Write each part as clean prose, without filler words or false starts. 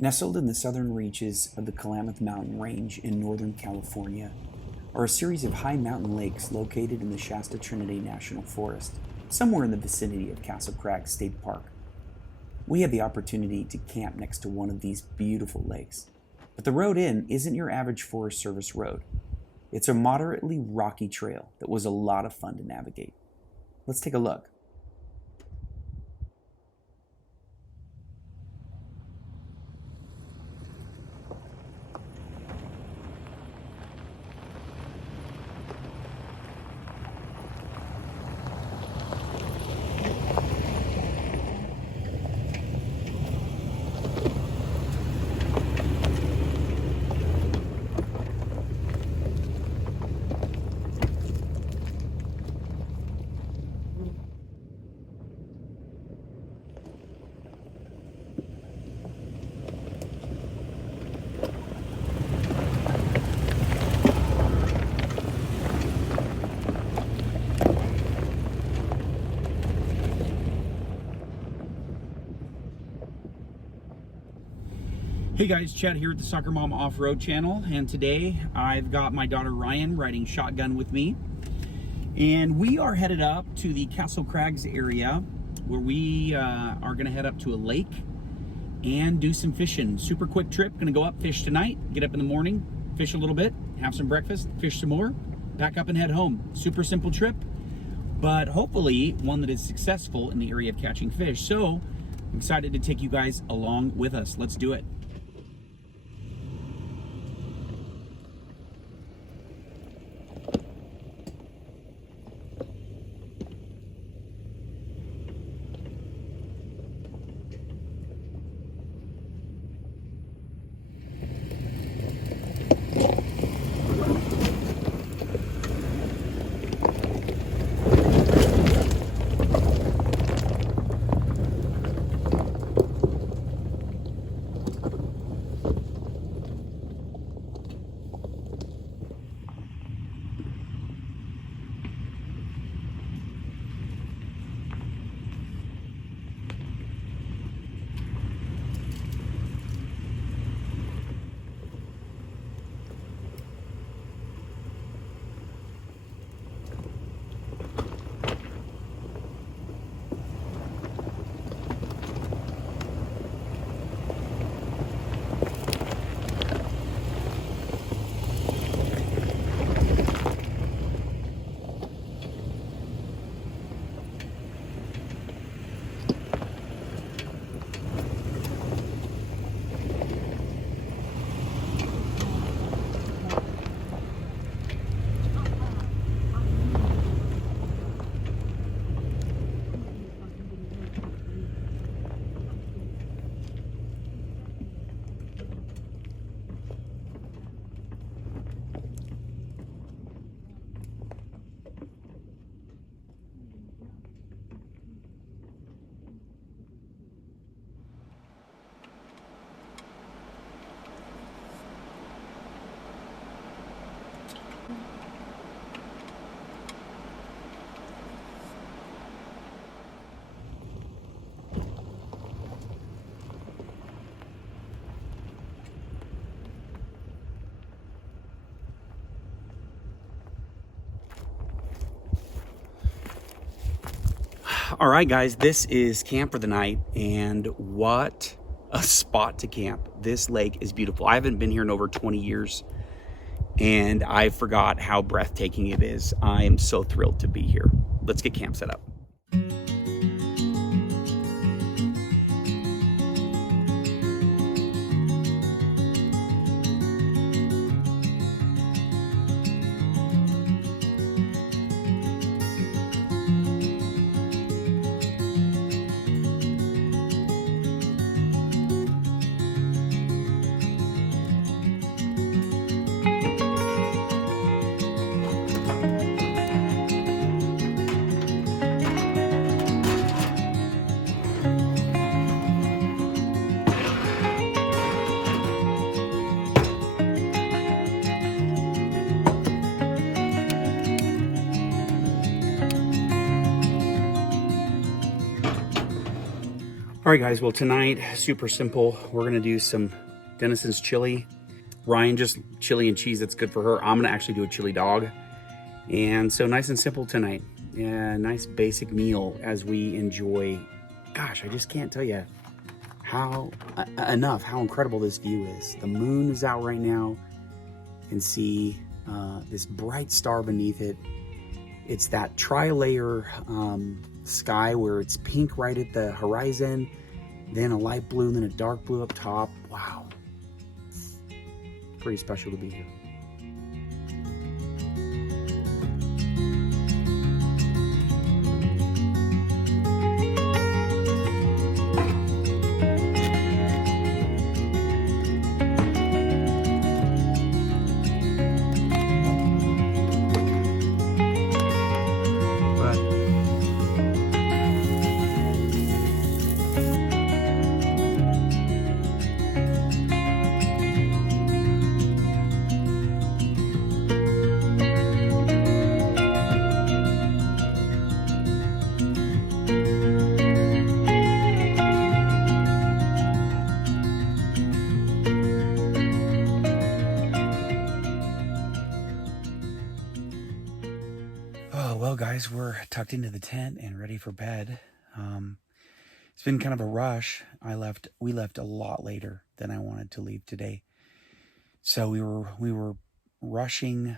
Nestled in the southern reaches of the Klamath Mountain range in northern California are a series of high mountain lakes located in the Shasta-Trinity National Forest, somewhere in the vicinity of Castle Crags State Park. We had the opportunity to camp next to one of these beautiful lakes, but the road in isn't your average Forest Service road. It's a moderately rocky trail that was a lot of fun to navigate. Let's take a look. Hey guys, Chad here at the Soccer Mom Off-Road channel, and today I've got my daughter Ryan riding shotgun with me, and we are headed up to the Castle Crags area where we are going to head up to a lake and do some fishing. Super quick trip. Going to go up, fish tonight, get up in the morning, fish a little bit, have some breakfast, fish some more, back up and head home. Super simple trip, but hopefully one that is successful in the area of catching fish. So I'm excited to take you guys along with us. Let's do it. All right, guys, this is camp for the night, and what a spot to camp. This lake is beautiful. I haven't been here in over 20 years, and I forgot how breathtaking it is. I am so thrilled to be here. Let's get camp set up. All right, guys, well, tonight, super simple. We're gonna do some Denison's chili. Ryan, just chili and cheese, that's good for her. I'm gonna actually do a chili dog. And so nice and simple tonight. Yeah, nice basic meal as we enjoy. Gosh, I just can't tell you how incredible this view is. The moon is out right now. You can see this bright star beneath it. It's that tri-layer sky where it's pink right at the horizon, then a light blue, then a dark blue up top. Wow. Pretty special to be here. Oh, well, guys, we're tucked into the tent and ready for bed. It's been kind of a rush. We left a lot later than I wanted to leave today. So we were rushing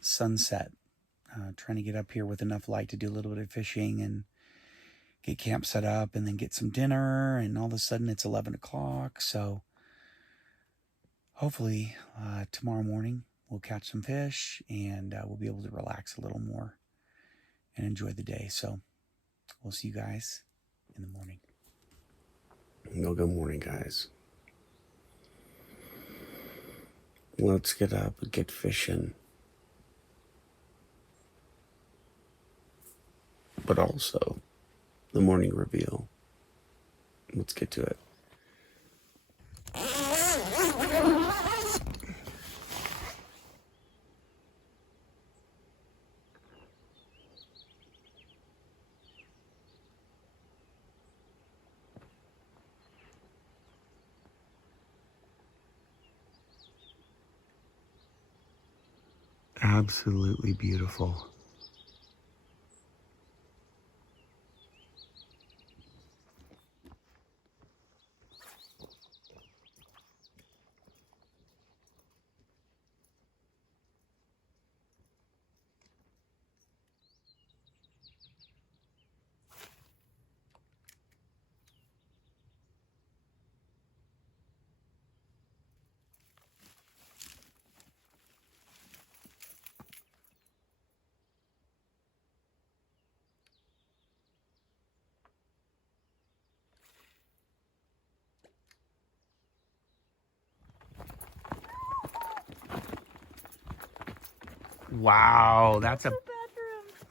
sunset, trying to get up here with enough light to do a little bit of fishing and get camp set up and then get some dinner. And all of a sudden it's 11 o'clock. So hopefully tomorrow morning we'll catch some fish and we'll be able to relax a little more and enjoy the day. So we'll see you guys in the morning. Well, good morning, guys. Let's get up and get fishing. But also, the morning reveal. Let's get to it. Absolutely beautiful. Wow, that's a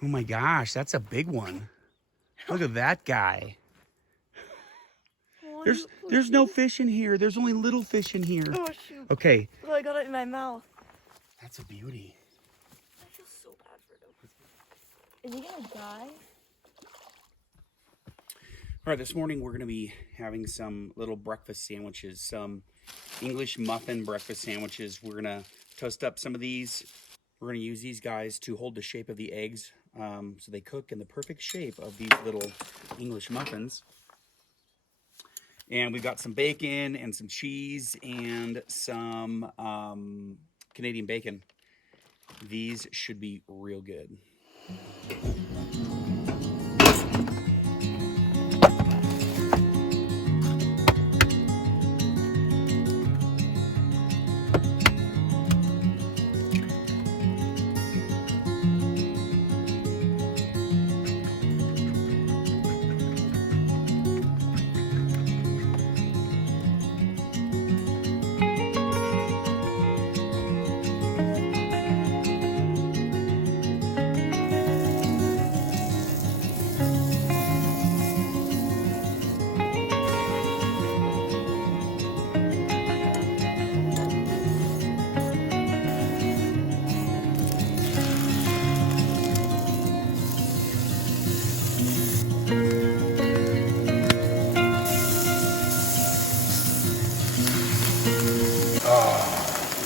oh my gosh, that's a big one. Look at that guy. There's no fish in here. There's only little fish in here. Oh shoot. Okay. Oh, I got it in my mouth. That's a beauty. I feel so bad for him. Is he gonna die? All right, this morning we're going to be having some little breakfast sandwiches, some English muffin breakfast sandwiches. We're going to toast up some of these. We're going to use these guys to hold the shape of the eggs so they cook in the perfect shape of these little English muffins. And we've got some bacon and some cheese and some Canadian bacon. These should be real good.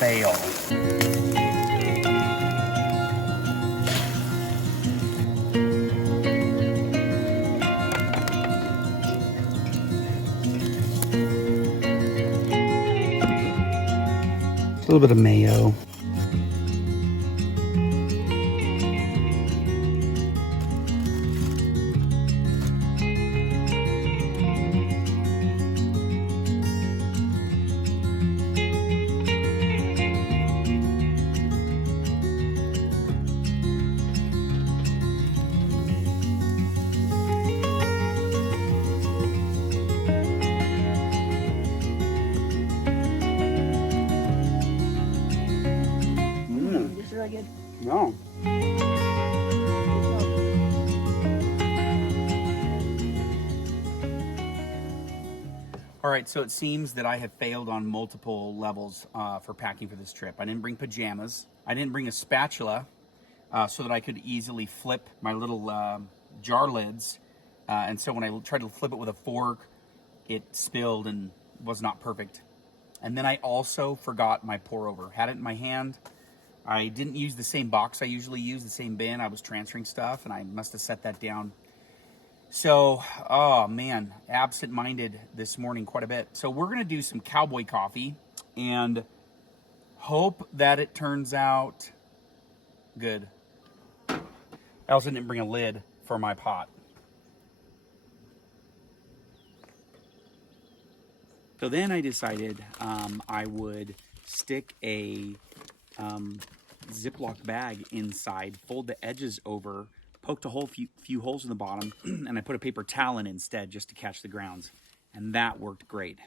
fail. A little bit of mayo. This is really good. No. All right, so it seems that I have failed on multiple levels for packing for this trip. I didn't bring pajamas. I didn't bring a spatula so that I could easily flip my little jar lids. And so when I tried to flip it with a fork, it spilled and was not perfect. And then I also forgot my pour over. Had it in my hand. I didn't use the same box I usually use, the same bin. I was transferring stuff, and I must have set that down. So, oh man, absent-minded this morning quite a bit. So we're going to do some cowboy coffee and hope that it turns out good. I also didn't bring a lid for my pot. So then I decided I would stick a Ziploc bag inside, fold the edges over, poked a whole few holes in the bottom, and I put a paper towel in instead just to catch the grounds. And that worked great.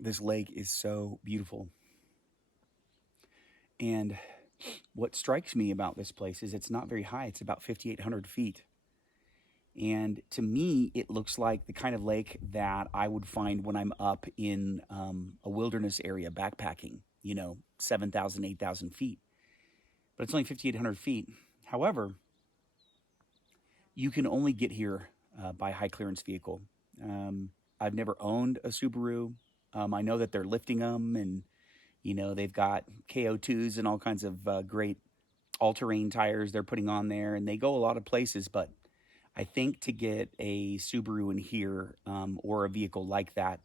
This lake is so beautiful. And what strikes me about this place is it's not very high. It's about 5,800 feet. And to me, it looks like the kind of lake that I would find when I'm up in a wilderness area backpacking, 7,000, 8,000 feet. But it's only 5,800 feet. However, you can only get here by high clearance vehicle. I've never owned a Subaru. I know that they're lifting them, and they've got KO2s and all kinds of great all-terrain tires they're putting on there, and they go a lot of places. But I think to get a Subaru in here or a vehicle like that,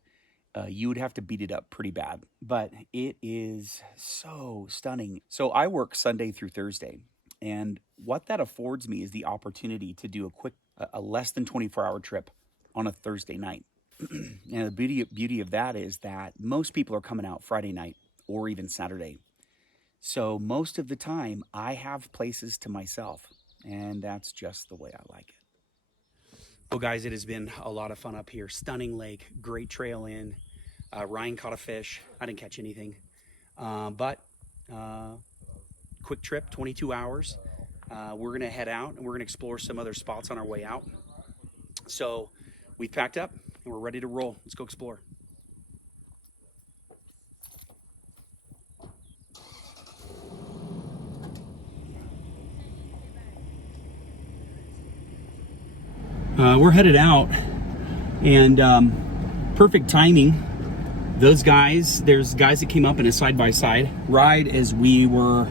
you would have to beat it up pretty bad. But it is so stunning. So I work Sunday through Thursday, and what that affords me is the opportunity to do a less than 24-hour trip on a Thursday night. And the beauty of that is that most people are coming out Friday night or even Saturday. So most of the time I have places to myself, and that's just the way I like it. Well, guys, it has been a lot of fun up here. Stunning lake, great trail in. Ryan caught a fish. I didn't catch anything. But quick trip, 22 hours. We're going to head out and we're going to explore some other spots on our way out. So we packed up and we're ready to roll. Let's go explore. We're headed out, and perfect timing. There's guys that came up in a side-by-side ride as we were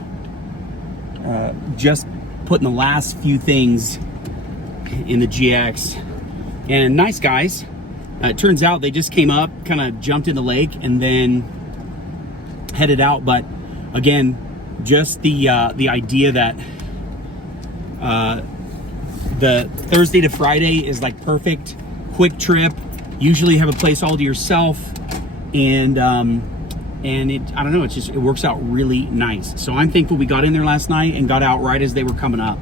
just putting the last few things in the GX, and nice guys. It turns out they just came up, kind of jumped in the lake, and then headed out. But again, just the idea that the Thursday to Friday is like perfect, quick trip. Usually have a place all to yourself, and it, I don't know, it works out really nice. So I'm thankful we got in there last night and got out right as they were coming up.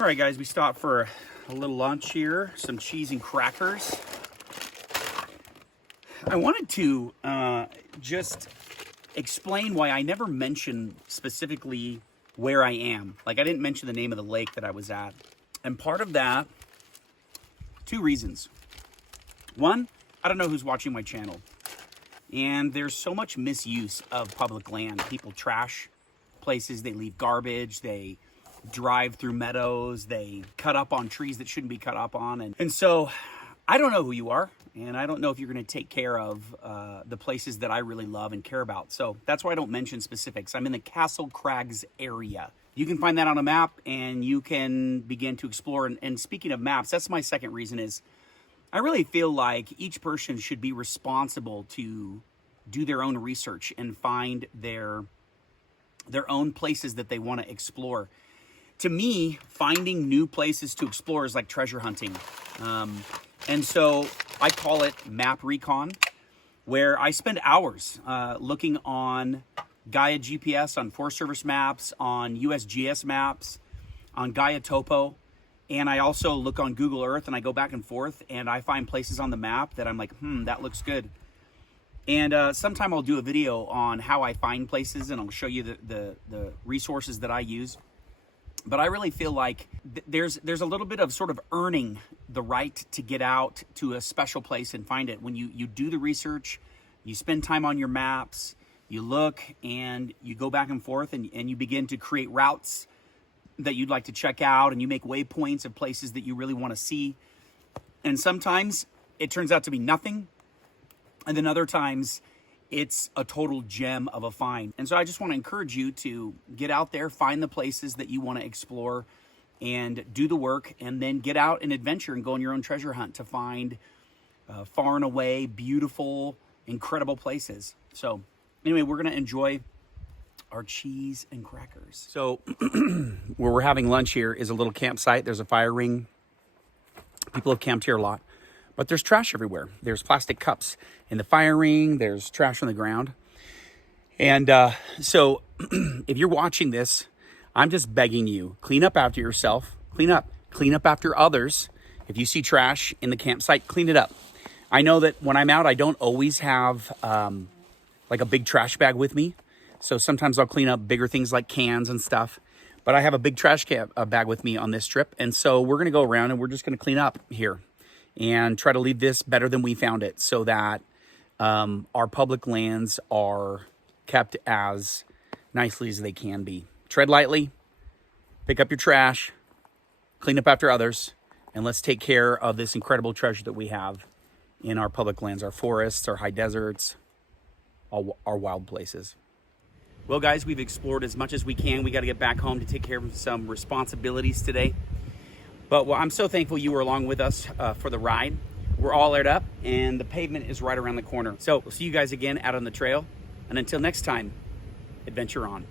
All right, guys, we stopped for a little lunch here, some cheese and crackers. I wanted to just explain why I never mention specifically where I am. Like, I didn't mention the name of the lake that I was at. And part of that, two reasons. One, I don't know who's watching my channel. And there's so much misuse of public land. People trash places, they leave garbage, they drive through meadows, they cut up on trees that shouldn't be cut up on. And so I don't know who you are, and I don't know if you're going to take care of the places that I really love and care about. So that's why I don't mention specifics. I'm in the Castle Crags area. You can find that on a map, and you can begin to explore. And speaking of maps, that's my second reason is I really feel like each person should be responsible to do their own research and find their own places that they want to explore. To me, finding new places to explore is like treasure hunting. And so I call it map recon, where I spend hours looking on Gaia GPS, on Forest Service maps, on USGS maps, on Gaia Topo. And I also look on Google Earth, and I go back and forth, and I find places on the map that I'm like, that looks good. And sometime I'll do a video on how I find places, and I'll show you the resources that I use. But I really feel like there's a little bit of sort of earning the right to get out to a special place and find it. When you do the research, you spend time on your maps, you look, and you go back and forth, and you begin to create routes that you'd like to check out, and you make waypoints of places that you really want to see. And sometimes it turns out to be nothing, and then other times it's a total gem of a find. And so I just want to encourage you to get out there, find the places that you want to explore, and do the work, and then get out and adventure and go on your own treasure hunt to find far and away beautiful, incredible places. So anyway, we're going to enjoy our cheese and crackers. So where we're having lunch here is a little campsite. There's a fire ring. People have camped here a lot, but there's trash everywhere. There's plastic cups in the fire ring. There's trash on the ground. And so if you're watching this, I'm just begging you, clean up after yourself. Clean up after others. If you see trash in the campsite, clean it up. I know that when I'm out, I don't always have like a big trash bag with me. So sometimes I'll clean up bigger things like cans and stuff. But I have a big trash bag with me on this trip. And so we're going to go around and we're just going to clean up here and try to leave this better than we found it, so that our public lands are kept as nicely as they can be. Tread lightly, pick up your trash, clean up after others, and let's take care of this incredible treasure that we have in our public lands, our forests, our high deserts, our wild places. Well, guys, we've explored as much as we can. We got to get back home to take care of some responsibilities today. But I'm so thankful you were along with us for the ride. We're all aired up, and the pavement is right around the corner. So we'll see you guys again out on the trail. And until next time, adventure on.